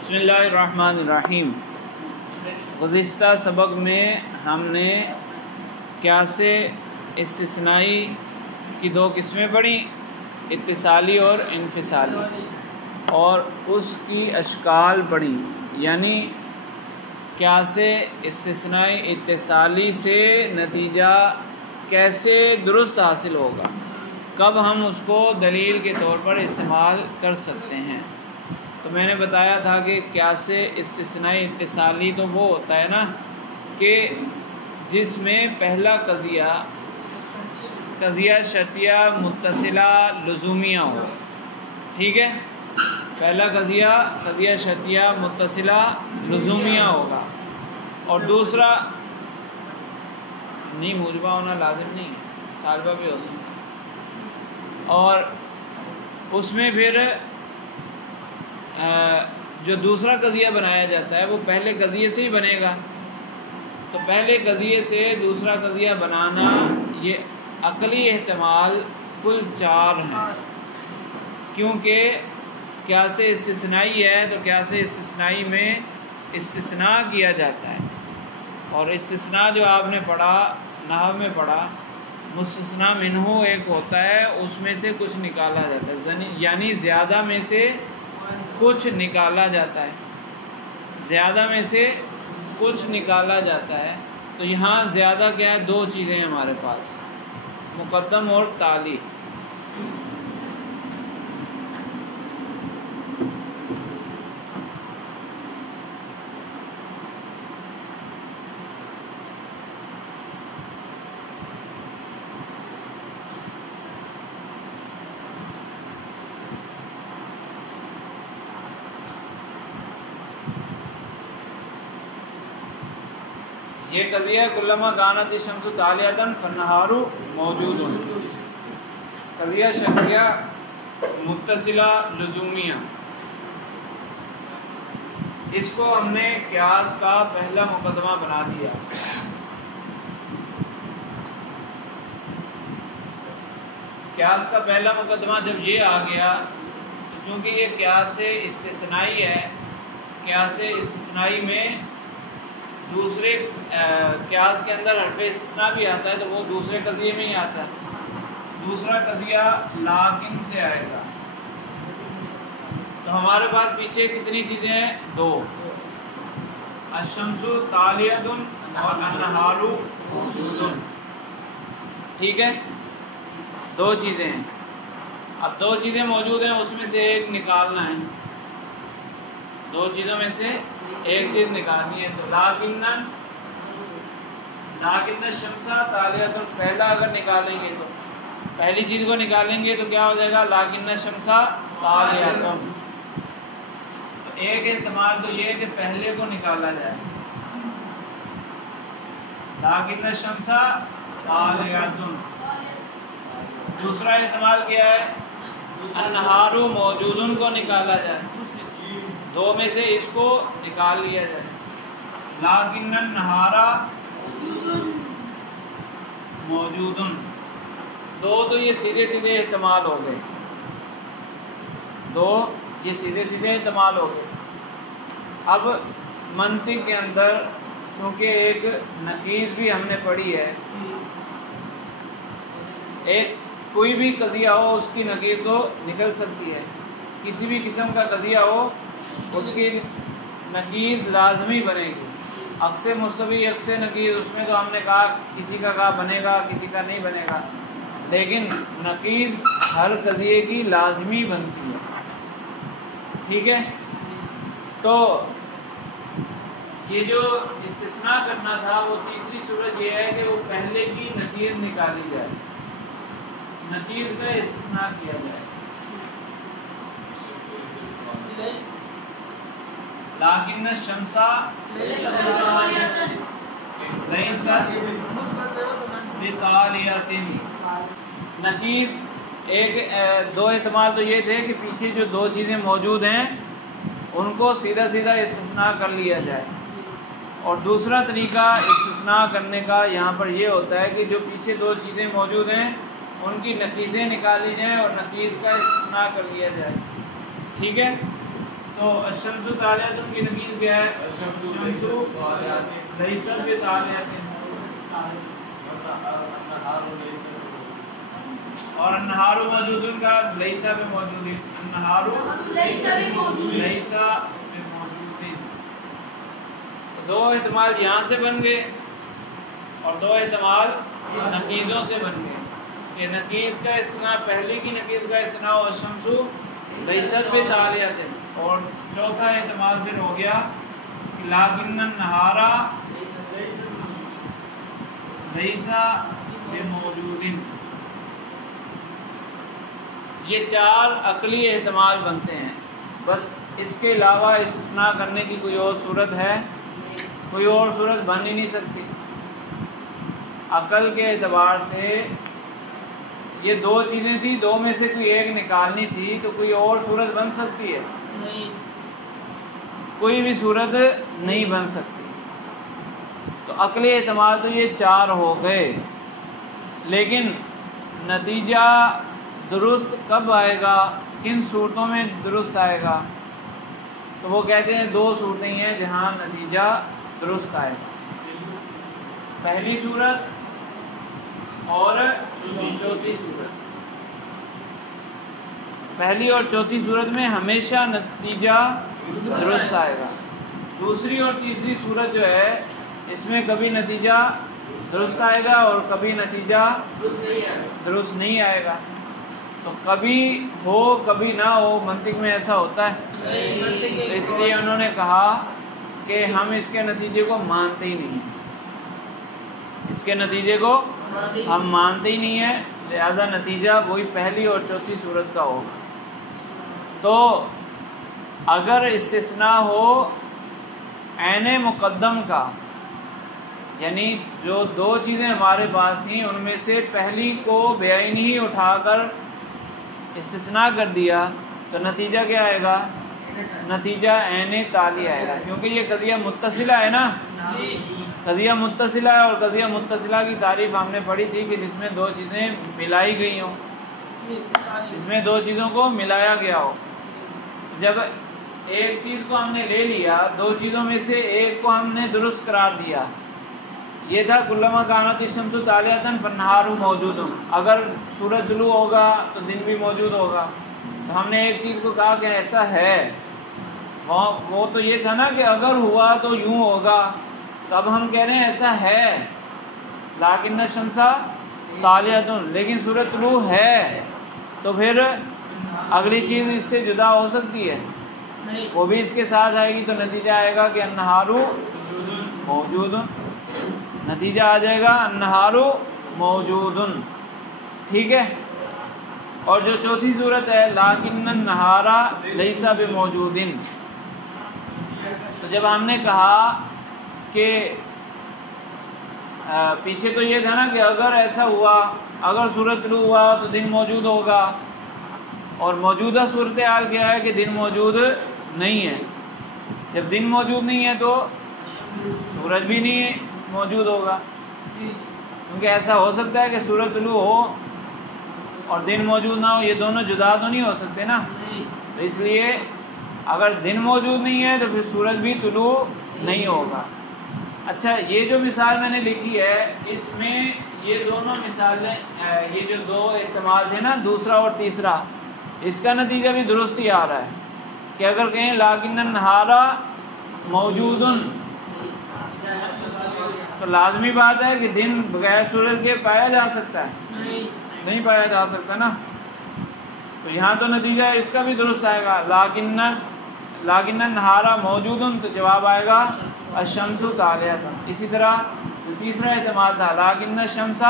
بسم اللہ الرحمن الرحیم۔ گزشتہ سبق میں ہم نے قیاس استثنائی کی دو قسمیں پڑھی، اتصالی اور انفصالی، اور اس کی اشکال پڑھی، یعنی قیاس استثنائی اتصالی سے نتیجہ کیسے درست حاصل ہوگا، کب ہم اس کو دلیل کے طور پر استعمال کر سکتے ہیں۔ تو میں نے بتایا تھا کہ قیاس استثنائی اتصالی تو وہ ہوتا ہے نا کہ جس میں پہلا قضیہ شرطیہ متصلہ لزومیہ ہو، ٹھیک ہے، پہلا قضیہ شرطیہ متصلہ لزومیہ ہوگا، اور دوسرا نہیں موجبہ ہونا لازم نہیں ہے، سالبہ بھی ہو سکتا، اور اس میں پھر جو دوسرا قضیہ بنایا جاتا ہے وہ پہلے قضیے سے ہی بنے گا۔ تو پہلے قضیے سے دوسرا قضیہ بنانا، یہ عقلی احتمال کل 4 ہیں، کیونکہ قیاس استثنائی ہے تو قیاس استثنائی میں استثناء کیا جاتا ہے، اور استثناء جو آپ نے پڑھا نحو میں پڑھا، مستثنی منہ ایک ہوتا ہے، اس میں سے کچھ نکالا جاتا ہے، یعنی زیادہ میں سے کچھ نکالا جاتا ہے، زیادہ میں سے کچھ نکالا جاتا ہے۔ تو یہاں زیادہ کیا ہے، 2 چیزیں ہیں ہمارے پاس، مقدم اور تالی۔ یہ قضیہ کلما کانت الشمس طالعۃ فالنہار موجود، قضیہ شرطیہ متصلہ لزومیہ، اس کو ہم نے قیاس کا پہلا مقدمہ بنا دیا۔ قیاس کا پہلا مقدمہ جب یہ آ گیا، تو چونکہ یہ قیاس استثنائی ہے، قیاس استثنائی میں دوسرے قیاس کے اندر حرف استثناء بھی آتا ہے، تو وہ دوسرے قضیے میں ہی آتا ہے، دوسرا قضیہ لیکن سے آئے گا۔ تو ہمارے پاس پیچھے کتنی چیزیں ہیں، 2، الشمس طالعۃ اور النہار موجود، ٹھیک ہے، 2 چیزیں ہیں۔ اب 2 چیزیں موجود ہیں، اس میں سے ایک نکالنا ہے، 2 چیزوں میں سے ایک چیز نکالنی ہے۔ تو لیکن الشمس طالعۃ، پہلا اگر نکالیں گے تو پہلی چیز کو نکالیں گے تو کیا ہو جائے گا، لیکن الشمس طالعۃ۔ تو ایک احتمال تو یہ ہے کہ پہلے کو نکالا جائے، لیکن الشمس طالعۃ۔ دوسرا احتمال کیا ہے، النہار موجود کو نکالا جائے، 2 میں سے اس کو نکال لیا جائے، لیکن النہار موجود۔ 2 تو یہ سیدھے سیدھے احتمال ہو گئے، 2 یہ سیدھے سیدھے احتمال ہو گئے۔ اب منطق کے اندر چونکہ ایک نقیض بھی ہم نے پڑھی ہے، ایک کوئی بھی قضیہ ہو اس کی نقیض تو نکل سکتی ہے، کسی بھی قسم کا قضیہ ہو اس کی نقیض لازمی بنے گی، عکس مساوی عکس نقیض، اس میں تو ہم نے کہا کسی کا بنے گا کسی کا نہیں بنے گا، لیکن نقیض ہر قضیے کی لازمی بنتی ہے، ٹھیک ہے۔ تو یہ جو استثناء کرنا تھا وہ تیسری صورت یہ ہے کہ وہ پہلے کی نقیض نکالی جائے، نقیض کا استثناء کیا جائے، لیکن الشمس لیست بطالعۃ۔ نقیض ایک 2 احتمال تو یہ تھے کہ پیچھے جو 2 چیزیں موجود ہیں ان کو سیدھا سیدھا استثناء کر لیا جائے، اور دوسرا طریقہ استثناء کرنے کا یہاں پر یہ ہوتا ہے کہ جو پیچھے 2 چیزیں موجود ہیں ان کی نقیضیں نکالی جائیں اور نقیض کا استثناء کر لیا جائے، ٹھیک ہے۔ تو الشمس طالعۃ کی نقیض کیا ہے؟ الشمس لیست بطالعۃ، اور النہار موجود کا لیس بموجود، النہار لیس بموجود، دو احتمال یہاں سے بن گئے اور دو احتمال نقیضوں سے بن گئے کہ نقیض کا استثناء، پہلی کی نقیض کا استثناء الشمس لیست بطالعۃ، اور چوتھا احتمال پھر ہو گیا لیکن النہار لیس بموجود۔ یہ چار عقلی احتمال بنتے ہیں، بس اس کے علاوہ استثناء کرنے کی کوئی اور صورت ہے؟ کوئی اور صورت بن ہی نہیں سکتی۔ عقل کے اعتبار سے یہ دو چیزیں تھیں، دو میں سے کوئی ایک نکالنی تھی، تو کوئی اور صورت بن سکتی ہے؟ نہیں، کوئی بھی صورت نہیں بن سکتی۔ تو عقلی احتمال تو یہ چار ہو گئے، لیکن نتیجہ درست کب آئے گا، کن صورتوں میں درست آئے گا؟ تو وہ کہتے ہیں دو صورتیں ہیں جہاں نتیجہ درست آئے گا، پہلی صورت اور چوتھی صورت۔ پہلی اور چوتھی صورت میں ہمیشہ نتیجہ درست آئے گا، دوسری اور تیسری صورت جو ہے اس میں کبھی نتیجہ درست آئے گا اور کبھی نتیجہ درست نہیں آئے گا۔ تو کبھی ہو کبھی نہ ہو، منطق میں ایسا ہوتا ہے، تو اس لیے انہوں نے کہا کہ ہم اس کے نتیجے کو مانتے ہی نہیں ہیں، اس کے نتیجے کو ہم مانتے ہی نہیں ہیں، لہذا نتیجہ وہی پہلی اور چوتھی صورت کا ہوگا۔ تو اگر استثناء ہو عین مقدم کا، یعنی جو دو چیزیں ہمارے پاس تھیں ان میں سے پہلی کو بے عینی ہی اٹھا کر استثناء کر دیا، تو نتیجہ کیا آئے گا؟ نتیجہ عین تالی آئے گا، کیونکہ یہ قضیہ متصلہ ہے نا، قضیہ متصلہ ہے، اور قضیہ متصلہ کی تعریف ہم نے پڑھی تھی کہ جس میں دو چیزیں ملائی گئی ہوں، جس میں دو چیزوں کو ملایا گیا ہو۔ جب ایک چیز کو ہم نے لے لیا، دو چیزوں میں سے ایک کو ہم نے درست قرار دیا، یہ تھا کلما کانت الشمس طالعۃ فالنہار موجود، اگر سورج طلوع ہوگا تو دن بھی موجود ہوگا، تو ہم نے ایک چیز کو کہا کہ ایسا ہے، وہ تو یہ تھا نا کہ اگر ہوا تو یوں ہوگا، تو اب ہم کہہ رہے ہیں ایسا ہے لیکن الشمس طالعۃ، لیکن سورج طلوع ہے، تو پھر اگلی چیز اس سے جدا ہو سکتی ہے، وہ بھی اس کے ساتھ آئے گی، تو نتیجہ آئے گا کہ النہار موجود، نتیجہ آ جائے گا النہار موجود، ٹھیک ہے۔ اور جو چوتھی صورت ہے لیکن النہار لیس بموجود، تو جب ہم نے کہا کہ پیچھے تو یہ تھا نا کہ اگر ایسا ہوا، اگر سورج طلوع ہوا تو دن موجود ہوگا، اور موجودہ صورتحال کیا ہے کہ دن موجود نہیں ہے، جب دن موجود نہیں ہے تو سورج بھی نہیں موجود ہوگا، کیونکہ ایسا ہو سکتا ہے کہ سورج طلوع ہو اور دن موجود نہ ہو، یہ دونوں جدا تو نہیں ہو سکتے نا، تو اس لیے اگر دن موجود نہیں ہے تو پھر سورج بھی طلوع نہیں ہوگا۔ اچھا، یہ جو مثال میں نے لکھی ہے اس میں یہ دونوں مثالیں، یہ جو دو احتمال تھے نا، دوسرا اور تیسرا، اس کا نتیجہ بھی درست ہی آ رہا ہے کہ اگر کہیں لیکن النہار موجود، تو لازمی بات ہے کہ دن بغیر سورج کے پایا جا سکتا ہے؟ نہیں پایا جا سکتا نا، تو یہاں تو نتیجہ اس کا بھی درست آئے گا، لیکن النہار موجود، تو جواب آئے گا الشمس طالعۃ۔ اسی طرح جو تیسرا احتمال تھا لیکن الشمس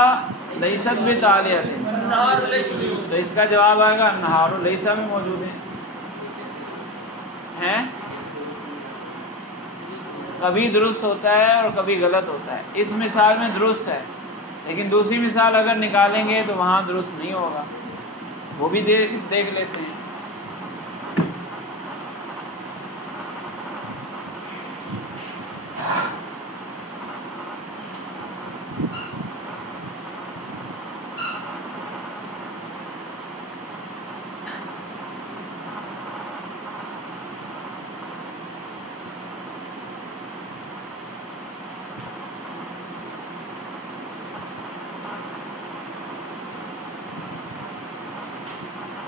لیست بطالعۃ، تو اس کا جواب آئے گا النہار لیس میں موجود ہے، کبھی درست ہوتا ہے اور کبھی غلط ہوتا ہے۔ اس مثال میں درست ہے، لیکن دوسری مثال اگر نکالیں گے تو وہاں درست نہیں ہوگا، وہ بھی دیکھ لیتے ہیں۔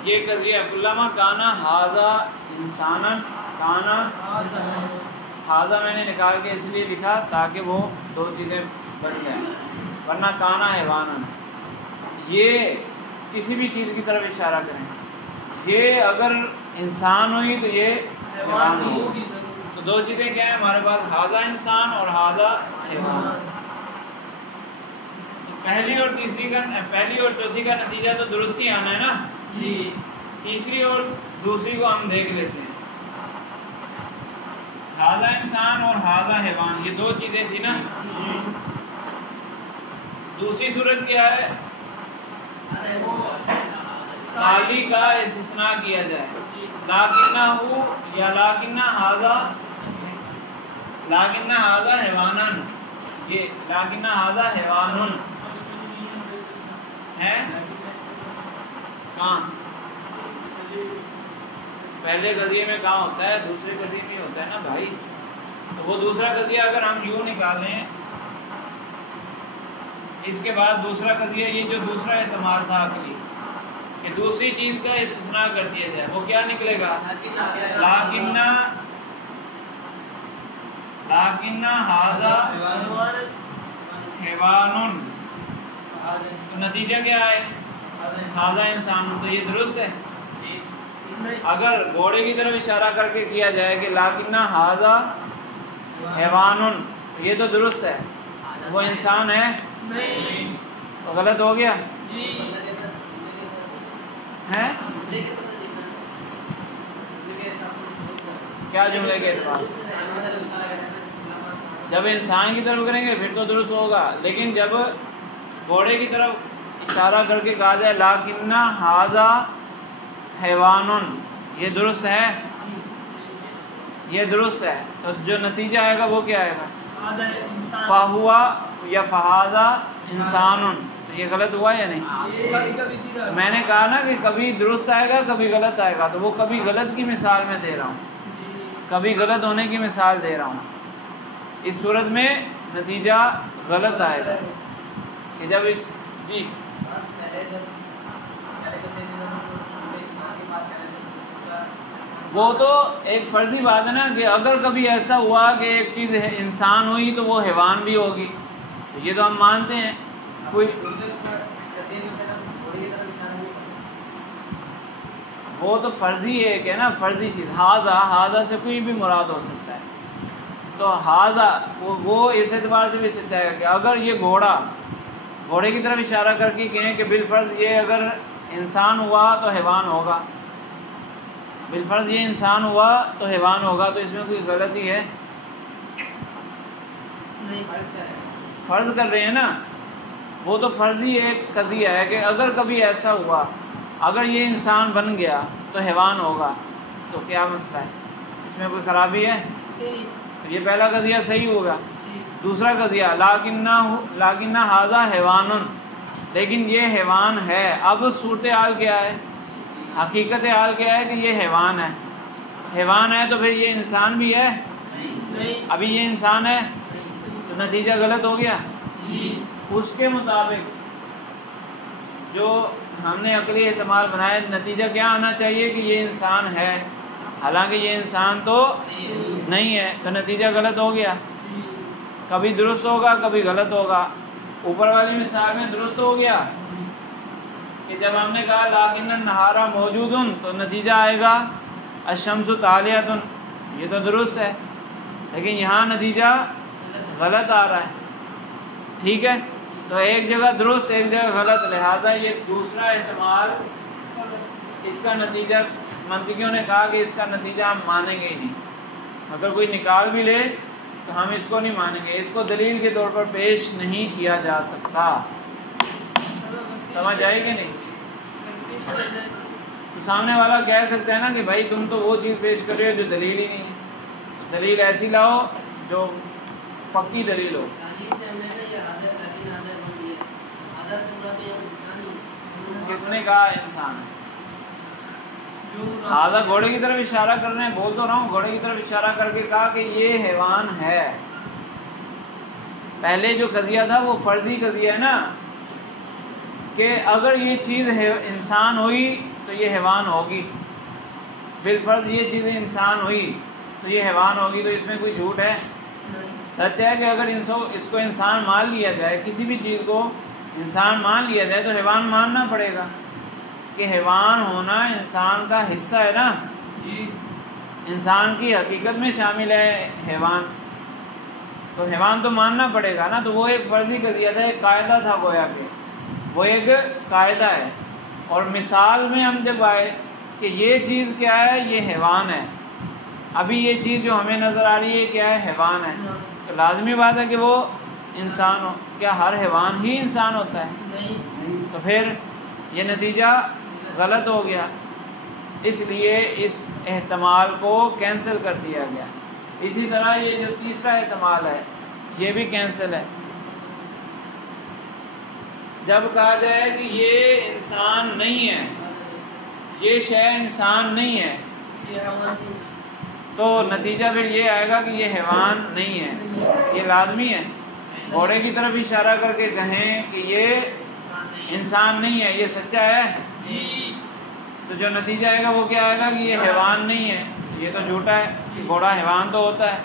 یہ قضیہ کلما کانا ہاذا انسانن کانا ہاذا میں نے نکال کے اس لیے لکھا تاکہ وہ دو چیزیں بن جائیں، ورنہ کانا حیوانن یہ کسی بھی چیز کی طرف اشارہ کریں، یہ اگر انسان ہوئی تو یہ حیوان ہوگی. تو دو چیزیں کیا ہیں ہمارے پاس، ہاذا انسان اور ہاذا حیوان. پہلی اور چوتھی کا نتیجہ تو درست ہی آنا ہے نا جی. تیسری اور دوسری کو ہم دیکھ لیتے ہیں. ہاذا انسان اور ہاذا حیوان یہ دو چیزیں تھی نا. دوسری صورت کیا ہے، خالی کا استثناء کیا جائے، لاکنہ ہو یا لاکنہ ہاذا حیوانن، یہ لاکنہ ہاذا حیوانن ہے کہاں؟ پہلے قضیے میں کہاں ہوتا ہے، دوسرے قضیے میں ہوتا ہے نا بھائی. تو وہ دوسرا قضیہ اگر ہم یوں نکالیں، اس کے بعد دوسرا قضیہ، یہ جو دوسرا احتمال تھا عقلی کہ دوسری چیز کا استثناء کر دیا جائے، وہ کیا نکلے گا، لاکنہ ہاذا حیوانن. نتیجہ کیا ہے، ہاذا انسان. تو یہ درست ہے. اگر گھوڑے کی طرف اشارہ کر کے کیا جائے کہ لاکنہ ہاذا حیوانن، یہ تو درست ہے، وہ انسان ہے تو غلط ہو گیا ہے. کیا جملے کے اعتبار سے جب انسان کی طرف کریں گے پھر تو درست ہوگا، لیکن جب گھوڑے کی طرف اشارہ کر کے کہا جائے لاکنہ ہاذا حیوانن، یہ درست ہے، یہ درست ہے. تو جو نتیجہ آئے گا وہ کیا آئے گا، فہوا یا فہذا انسانن. تو یہ غلط ہوا یا نہیں؟ میں نے کہا نا کہ کبھی درست آئے گا کبھی غلط آئے گا، تو وہ کبھی غلط کی مثال میں دے رہا ہوں، کبھی غلط ہونے کی مثال دے رہا ہوں. اس صورت میں نتیجہ غلط آئے گا کہ جب اس جی وہ تو ایک فرضی بات ہے نا کہ اگر کبھی ایسا ہوا کہ ایک چیز انسان ہوئی تو وہ حیوان بھی ہوگی، تو یہ تو ہم مانتے ہیں. کوئی وہ تو فرضی ایک ہے نا، فرضی چیز. ہاذا سے کوئی بھی مراد ہو سکتا ہے. تو ہاذا وہ اس اعتبار سے بھی سچا ہے کہ اگر یہ گھوڑے کی طرف اشارہ کر کے کہیں کہ بالفرض یہ اگر انسان ہوا تو حیوان ہوگا، بالفرض یہ انسان ہوا تو حیوان ہوگا، تو اس میں کوئی غلطی ہے؟ فرض کر رہے ہیں نا، وہ تو فرضی ایک قضیہ ہے کہ اگر کبھی ایسا ہوا، اگر یہ انسان بن گیا تو حیوان ہوگا، تو کیا مسئلہ ہے، اس میں کوئی خرابی ہے؟ یہ پہلا قضیہ صحیح ہوگا. دوسرا قضیہ لاکنہ ہاذا حیوانن، لیکن یہ حیوان ہے. اب صورتحال کیا ہے، حقیقت حال کیا ہے کہ یہ حیوان ہے. حیوان ہے تو پھر یہ انسان بھی ہے، ابھی یہ انسان ہے تو نتیجہ غلط ہو گیا. اس کے مطابق جو ہم نے عقلی احتمال بنائے، نتیجہ کیا آنا چاہیے کہ یہ انسان ہے، حالانکہ یہ انسان تو نہیں ہے، تو نتیجہ غلط ہو گیا. کبھی درست ہوگا کبھی غلط ہوگا. اوپر والی مثال میں درست ہو گیا کہ جب ہم نے کہا لاکن النہار موجود، تو نتیجہ آئے گا الشمس طالعۃ، یہ تو درست ہے، لیکن یہاں نتیجہ غلط آ رہا ہے. ٹھیک ہے، تو ایک جگہ درست ایک جگہ غلط، لہٰذا یہ دوسرا احتمال، اس کا نتیجہ منطقیوں نے کہا کہ اس کا نتیجہ ہم مانیں گے ہی نہیں. اگر کوئی نکال بھی لے تو ہم اس کو نہیں مانیں گے، اس کو دلیل کے طور پر پیش نہیں کیا جا سکتا. سمجھ آئے گی نہیں؟ تو سامنے والا کہہ سکتا ہے نا کہ بھائی تم تو وہ چیز پیش کر رہے ہو جو دلیل ہی نہیں ہے. دلیل ایسی لاؤ جو پکی دلیل ہو. کس نے کہا انسان ہے؟ ہاذا گھوڑے کی طرف اشارہ کر رہے ہیں، بول تو رہا ہوں، گھوڑے کی طرف اشارہ کر کے کہا کہ یہ حیوان ہے. پہلے جو قضیہ تھا وہ فرضی قضیہ ہے نا، کہ اگر یہ چیز انسان ہوئی تو یہ حیوان ہوگی، بالفرض یہ چیزیں انسان ہوئی تو یہ حیوان ہوگی، تو اس میں کوئی جھوٹ ہے؟ سچ ہے کہ اگر اس کو انسان مان لیا جائے، کسی بھی چیز کو انسان مان لیا جائے تو حیوان ماننا پڑے گا، کہ حیوان ہونا انسان کا حصہ ہے نا، انسان کی حقیقت میں شامل ہے حیوان، تو حیوان تو ماننا پڑے گا نا۔ تو وہ ایک فرضی قضیہ تھا، ایک قاعدہ تھا گویا کہ وہ ایک قاعدہ ہے۔ اور مثال میں ہم جب آئے کہ یہ چیز کیا ہے، یہ حیوان ہے، ابھی یہ چیز جو ہمیں نظر آ رہی ہے کیا ہے، حیوان ہے، تو لازمی بات ہے کہ وہ انسان ہو۔ کیا ہر حیوان ہی انسان ہوتا ہے؟ تو پھر یہ نتیجہ غلط ہو گیا، اس لیے اس احتمال کو کینسل کر دیا گیا۔ اسی طرح یہ جو تیسرا احتمال ہے یہ بھی کینسل ہے۔ جب کہا جائے کہ یہ انسان نہیں ہے، یہ شے انسان نہیں ہے، تو نتیجہ پھر یہ آئے گا کہ یہ حیوان نہیں ہے، یہ لازمی ہے۔ گھوڑے کی طرف اشارہ کر کے کہیں کہ یہ انسان نہیں ہے، یہ سچا ہے، تو جو نتیجہ آئے گا وہ کیا آئے گا کہ یہ حیوان نہیں ہے، یہ تو جھوٹا ہے، کہ گھوڑا حیوان تو ہوتا ہے،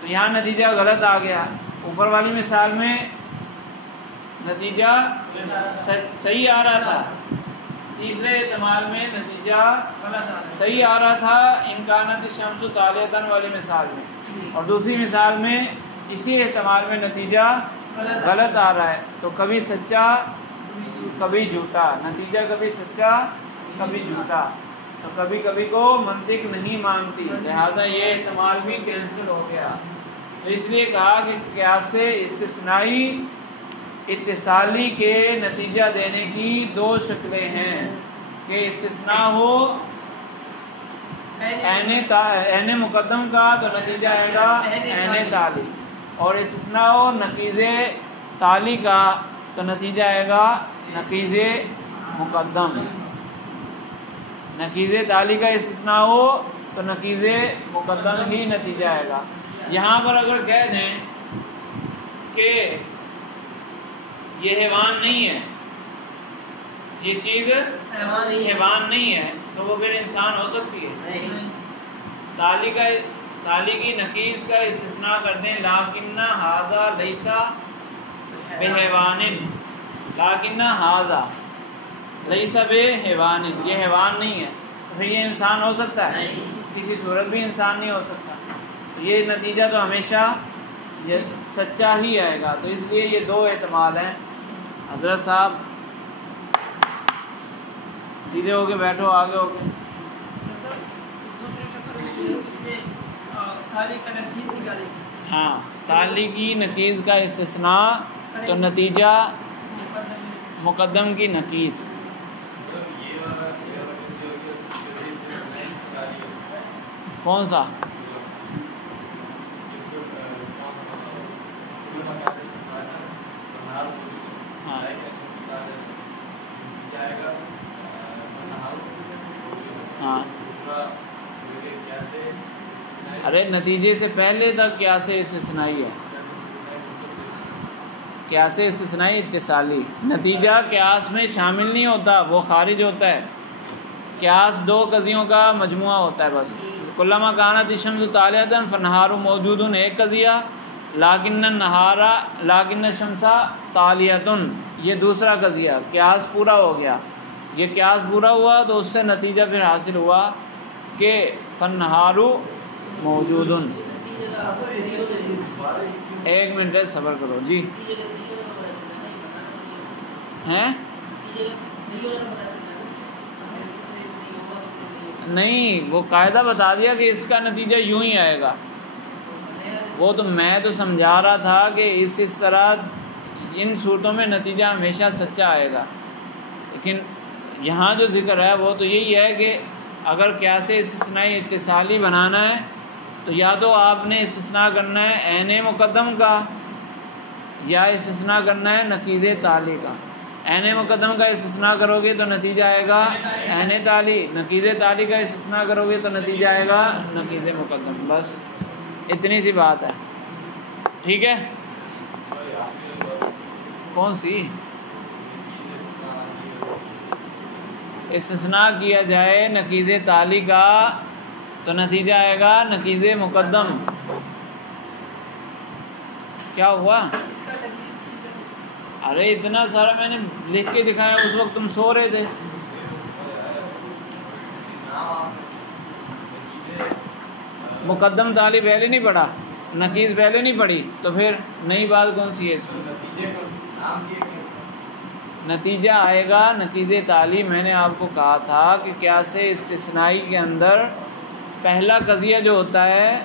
تو یہاں نتیجہ غلط آ گیا۔ اوپر والی مثال میں نتیجہ صحیح آ رہا تھا، تیسرے احتمال میں نتیجہ صحیح آ رہا تھا، امکانات الشمس طالعۃ والی مثال میں، اور دوسری مثال میں اسی احتمال میں نتیجہ غلط آ رہا ہے۔ تو کبھی سچا کبھی جھوٹا، نتیجہ کبھی سچا کبھی جھوٹا، تو کبھی کبھی کو منطق نہیں مانتی، لہذا یہ احتمال بھی کینسل ہو گیا۔ تو اس لیے کہا کہ قیاس استثنائی اتصالی کے نتیجہ دینے کی دو شکلیں ہیں، کہ استثناء ہو عین مقدم کا تو نتیجہ آئے گا عین تالی، اور استثناء ہو نقیض تالی کا تو نتیجہ آئے گا نقیض مقدم۔ نقیض تالی کا استثناء ہو تو نقیض مقدم ہی نتیجہ آئے گا۔ یہاں پر اگر کہہ دیں کہ یہ حیوان نہیں ہے، یہ چیز حیوان نہیں ہے، تو وہ پھر انسان ہو سکتی ہے؟ تالی کی نقیض کا استثناء کر دیں، لیکن ھذا لیس بحیوان، لیکن ھذا لیس بحیوان، یہ حیوان نہیں ہے، تو پھر یہ انسان ہو سکتا ہے؟ کسی صورت بھی انسان نہیں ہو سکتا۔ یہ نتیجہ تو ہمیشہ یہ سچا ہی آئے گا۔ تو اس لیے یہ دو احتمال ہیں۔ حضرت صاحب سیدھے ہو کے بیٹھو، آگے ہو کے۔ ہاں، تالی کی نقیض کا استثناء تو نتیجہ مقدم کی نقیض۔ کون سا؟ ہاں، ارے نتیجے سے پہلے تک قیاس استثنائی ہے، قیاس استثنائی اتصالی، نتیجہ قیاس میں شامل نہیں ہوتا، وہ خارج ہوتا ہے۔ قیاس دو قضیوں کا مجموعہ ہوتا ہے بس۔ کلما کانت الشمس طالعۃ فالنہار موجود، ایک قضیہ، لیکن الشمس طالعۃ یہ دوسرا قضیہ، قیاس پورا ہو گیا۔ یہ قیاس پورا ہوا تو اس سے نتیجہ پھر حاصل ہوا کہ فالنہار موجود۔ ایک منٹ صبر کرو جی، ہیں نہیں، وہ قاعدہ بتا دیا کہ اس کا نتیجہ یوں ہی آئے گا، وہ تو میں تو سمجھا رہا تھا کہ اس طرح ان صورتوں میں نتیجہ ہمیشہ سچا آئے گا، لیکن یہاں جو ذکر ہے وہ تو یہی ہے کہ اگر قیاس استثنائی اتصالی بنانا ہے تو یا تو آپ نے استثناء کرنا ہے عین مقدم کا، یا استثناء کرنا ہے نقیض تالی کا۔ عین مقدم کا استثناء کرو گے تو نتیجہ آئے گا عین تالی، نقیض تالی کا استثناء کرو گے تو نتیجہ آئے گا نقیض مقدم، بس اتنی سی بات ہے، ٹھیک ہے؟ کون سی؟ استثناء کیا جائے نقیض تالی کا تو نتیجہ آئے گا نقیض مقدم. کیا ہوا؟ ارے اتنا سارا میں نے لکھ کے دکھایا، اس وقت تم سو رہے تھے. مقدم تالی پہلے نہیں پڑھا، نقیض پہلے نہیں پڑھی، تو پھر نئی بات کون سی ہے اس میں؟ نتیجہ آئے گا نقیض تالی. میں نے آپ کو کہا تھا کہ قیاس استثنائی کے اندر پہلا قضیہ جو ہوتا ہے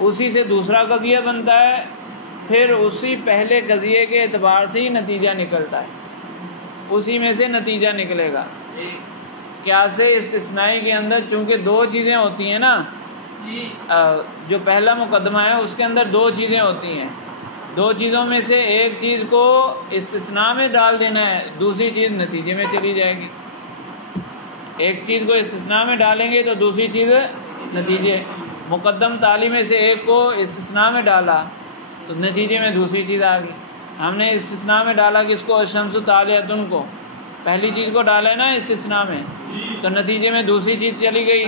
اسی سے دوسرا قضیہ بنتا ہے، پھر اسی پہلے قضیے کے اعتبار سے ہی نتیجہ نکلتا ہے، اسی میں سے نتیجہ نکلے گا. قیاس استثنائی کے اندر چونکہ دو چیزیں ہوتی ہیں نا، جو پہلا مقدمہ ہے اس کے اندر دو چیزیں ہوتی ہیں، دو چیزوں میں سے ایک چیز کو استثناء میں ڈال دینا ہے، دوسری چیز نتیجے میں چلی جائے گی. ایک چیز کو استثناء میں ڈالیں گے تو دوسری چیز نتیجے. مقدم تالی میں سے ایک کو استثناء میں ڈالا تو نتیجے میں دوسری چیز آ گئی. ہم نے استثناء میں ڈالا کس کو؟ الشمس طالعۃ کو، پہلی چیز کو ڈالا ہے نا استثناء میں، تو نتیجے میں دوسری چیز چلی گئی.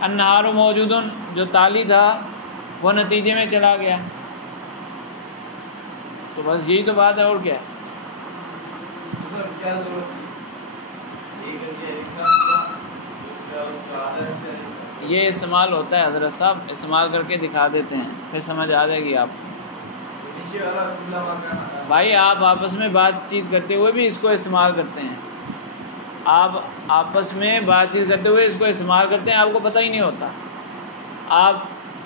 النہار موجود جو تالی تھا وہ نتیجے میں چلا گیا. تو بس یہی تو بات ہے، اور کیا ہے؟ یہ استعمال ہوتا ہے حضرت صاحب، استعمال کر کے دکھا دیتے ہیں، پھر سمجھ آ جائے گی آپ کو. بھائی آپ آپس میں بات چیت کرتے ہوئے بھی اس کو استعمال کرتے ہیں، آپ آپس میں بات چیت کرتے ہوئے اس کو استعمال کرتے ہیں، آپ کو پتہ ہی نہیں ہوتا. آپ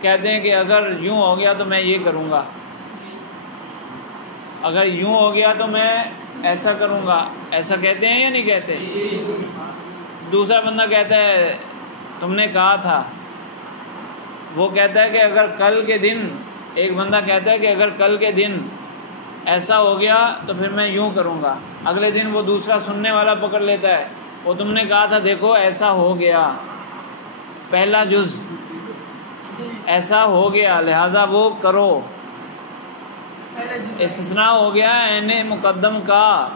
کہتے ہیں کہ اگر یوں ہو گیا تو میں یہ کروں گا، اگر یوں ہو گیا تو میں ایسا کروں گا، ایسا کہتے ہیں یا نہیں کہتے؟ دوسرا بندہ کہتا ہے تم نے کہا تھا، وہ کہتا ہے کہ اگر کل کے دن، ایک بندہ کہتا ہے کہ اگر کل کے دن ایسا ہو گیا تو پھر میں یوں کروں گا. اگلے دن وہ دوسرا سننے والا پکڑ لیتا ہے، وہ تم نے کہا تھا دیکھو ایسا ہو گیا، پہلا جز ایسا ہو گیا لہذا وہ کرو. استثناء ہو گیا عین مقدم کا،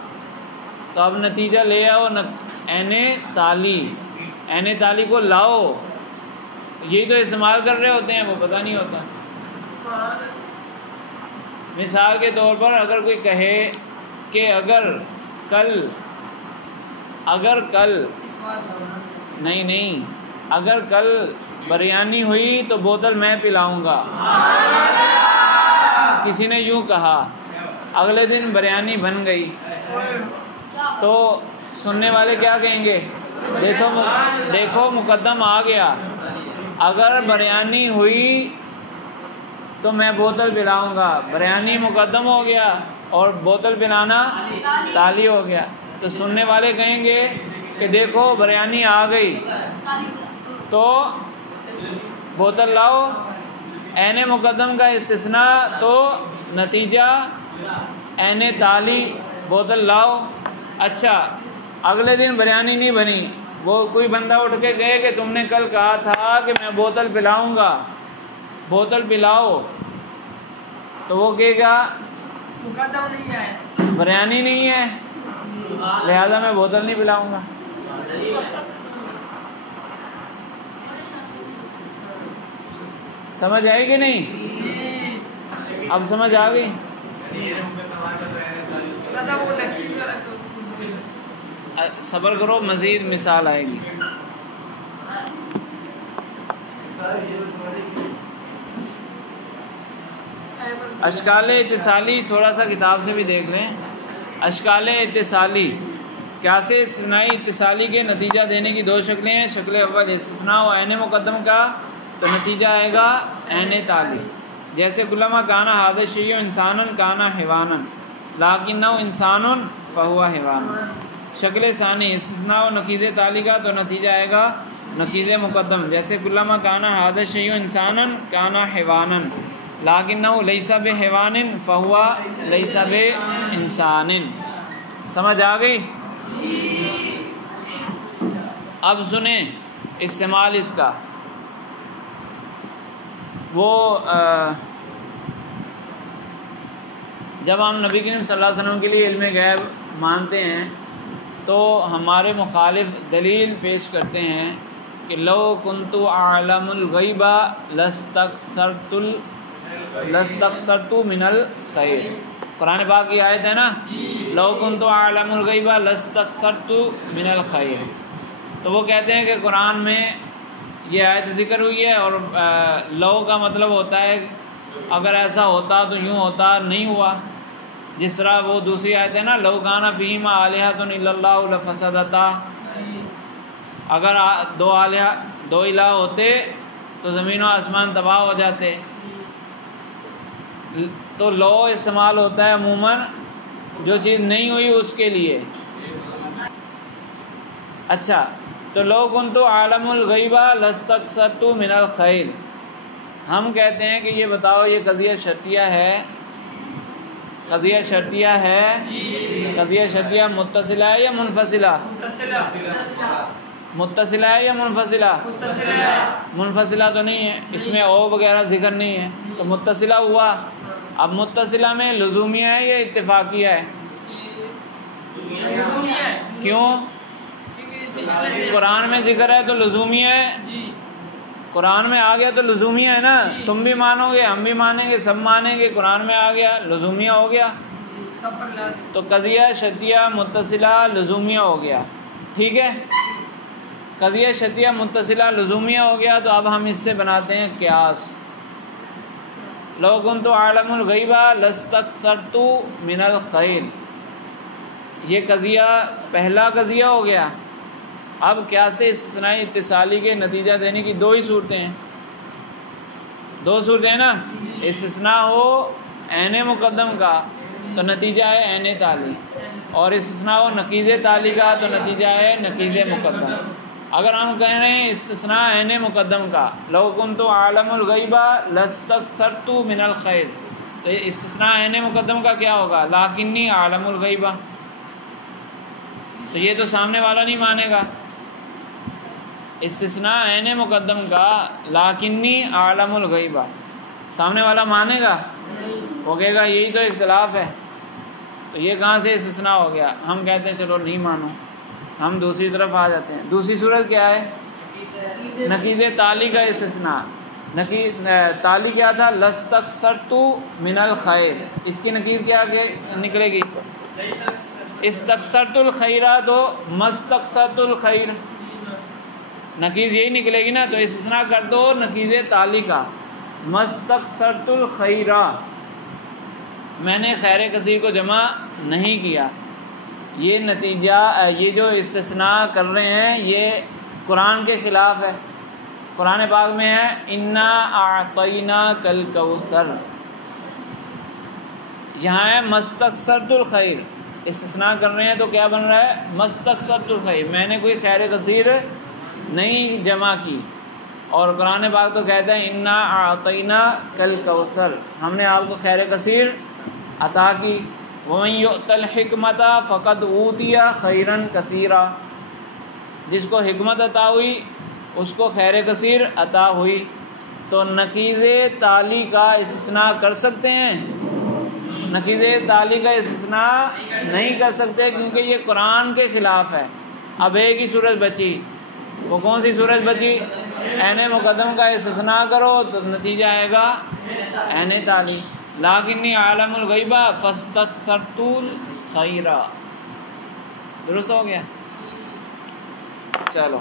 تو اب نتیجہ لے آؤ عین تالی، عین تالی کو لاؤ. یہی تو استعمال کر رہے ہوتے ہیں، وہ پتہ نہیں ہوتا. مثال کے طور پر اگر کوئی کہے کہ اگر کل نہیں اگر کل بریانی ہوئی تو بوتل میں پلاؤں گا. کسی نے یوں کہا، اگلے دن بریانی بن گئی تو سننے والے کیا کہیں گے؟ دیکھو مقدم آ گیا، اگر بریانی ہوئی تو میں بوتل پلاؤں گا. بریانی مقدم ہو گیا اور بوتل پلانا تالی ہو گیا، تو سننے والے کہیں گے کہ دیکھو بریانی آ گئی تو بوتل لاؤ. عین مقدم کا استثناء تو نتیجہ عین تالی، بوتل لاؤ. اچھا اگلے دن بریانی نہیں بنی، وہ کوئی بندہ اٹھ کے کہے کہ تم نے کل کہا تھا کہ میں بوتل پلاؤں گا، بوتل پلاؤ، تو وہ کہے گا مقدم نہیں ہے، بریانی نہیں ہے، لہذا میں بوتل نہیں پلاؤں گا. سمجھ آئی کہ نہیں؟ اب سمجھ آ گئی؟ صبر کرو، مزید مثال آئے گی. اشکال اتصالی تھوڑا سا کتاب سے بھی دیکھ لیں. اشکال اتصالی، قیاس استثنائی اتصالی کے نتیجہ دینے کی دو شکلیں ہیں. شکل اول استثناء و عین مقدم کا، تو نتیجہ آئے گا عین تالی. جیسے کلما کانا ھذا الشیء انسانا کانا حیوانا لکنہ انسان فہو حیوان. شکل ثانی استثناء و نقیض تالی کا، تو نتیجہ آئے گا نقیض مقدم. جیسے کلما کانا ھذا الشیء انسانا کانا حیوانا لکنہ لیس بحیوان فہو لیس بانسان. سمجھ آ گئی؟ اب سنیں استعمال اس کا. وہ جب ہم نبی کریم صلی اللہ علیہ وسلم کے لیے علم غیب مانتے ہیں تو ہمارے مخالف دلیل پیش کرتے ہیں کہ لو کنت اعلم الغیب لستکثرت من الخیر، قرآن پاک کی آیت ہے نا، لو کنت اعلم الغیب لستکثرت من الخیر۔ تو وہ کہتے ہیں کہ قرآن میں یہ آیت ذکر ہوئی ہے، اور لو کا مطلب ہوتا ہے اگر ایسا ہوتا تو یوں ہوتا، نہیں ہوا۔ جس طرح وہ دوسری آیت ہے نا، لو کان فیہما آلہۃ الا اللہ لفسدتا، اگر دو الہ ہوتے تو زمین و آسمان تباہ ہو جاتے۔ تو لو استعمال ہوتا ہے عموماً جو چیز نہیں ہوئی اس کے لیے۔ اچھا، تو لو کنت اعلم الغیب لاستکثرت من الخیر، ہم کہتے ہیں کہ یہ بتاؤ یہ قضیہ شرطیہ ہے، قضیہ شرطیہ ہے، قضیہ شرطیہ متصلہ ہے یا منفصلہ؟ متصلہ ہے یا منفصلہ؟ منفصلہ تو نہیں ہے، اس میں او وغیرہ ذکر نہیں ہے، تو متصلہ ہوا۔ اب متصلہ میں لزومیہ ہے یا اتفاقیہ ہے؟ کیوں؟ قرآن میں ذکر ہے تو لزومیہ ہے، قرآن میں آ گیا تو لزومیہ ہے نا، تم بھی مانو گے، ہم بھی مانیں گے، سب مانیں گے، قرآن میں آ گیا لزومیہ ہو گیا۔ تو قضیہ شرطیہ متصلہ لزومیہ ہو گیا، ٹھیک ہے؟ قضیہ شرطیہ متصلہ لزومیہ ہو گیا، تو اب ہم اس سے بناتے ہیں قیاس۔ لو کنت اعلم الغیب لاستکثرت من الخیر، یہ قضیہ پہلا قضیہ ہو گیا۔ اب قیاس استثنائی اتصالی کے نتیجہ دینے کی دو ہی صورتیں ہیں، دو صورتیں ہیں نا، استثناء ہو عین مقدم کا تو نتیجہ ہے عین تالی، اور استثناء ہو نقیض تالی کا تو نتیجہ ہے نقیض مقدم۔ اگر ہم کہہ رہے ہیں استثناء عین مقدم کا، لو کنت اعلم الغیب لاستکثرت من الخیر، تو یہ استثناء عین مقدم کا کیا ہوگا؟ لاکنی اعلم الغیب، تو یہ تو سامنے والا نہیں مانے گا۔ استثناء عین مقدم کا لاکنی اعلم الغیب، سامنے والا مانے گا؟ وہ کہے گا یہی تو اختلاف ہے، تو یہ کہاں سے استثناء ہو گیا؟ ہم کہتے ہیں چلو نہیں مانو، ہم دوسری طرف آ جاتے ہیں۔ دوسری صورت کیا ہے؟ نقیض تالی کا استثناء۔ تالی کیا تھا؟ لستکثرت من الخیر، اس کی نقیض کیا نکلے گی؟ استکثرت الخیر تو مستکثرت الخیر، نقیض یہی نکلے گی نا، تو استثناء کر دو نقیض تالی کا، مستکثرت الخیر، میں نے خیر کثیر کو جمع نہیں کیا۔ یہ نتیجہ، یہ جو استثناء کر رہے ہیں یہ قرآن کے خلاف ہے۔ قرآن پاک میں ہے انا اعطیناک الکوثر، یہاں ہے مستکثرت الخیر، استثناء کر رہے ہیں تو کیا بن رہا ہے؟ مستکثرت الخیر، میں نے کوئی خیر کثیر نہیں جمع کی، اور قرآن پاک تو کہتا ہے انا اعطیناک الکوثر، ہم نے آپ کو خیر کثیر عطا کی۔ وَمَن يُؤْتَ الْحِكْمَةَ فَقَدْ أُوتِيَ خَيْرًا كَثِيرًا، جس کو حکمت عطا ہوئی اس کو خیر کثیر عطا ہوئی۔ تو نقیض تالی کا استثناء کر سکتے ہیں؟ نقیض تالی کا استثناء نہیں کر سکتے، کیونکہ یہ قرآن کے خلاف ہے۔ اب ایک ہی صورت بچی، وہ کون سی صورت بچی؟ عین مقدم کا استثناء کرو تو نتیجہ آئے گا عین تالی، لاکنی عالم الغیب فاستکثرت الخیر، درست ہو گیا؟ چلو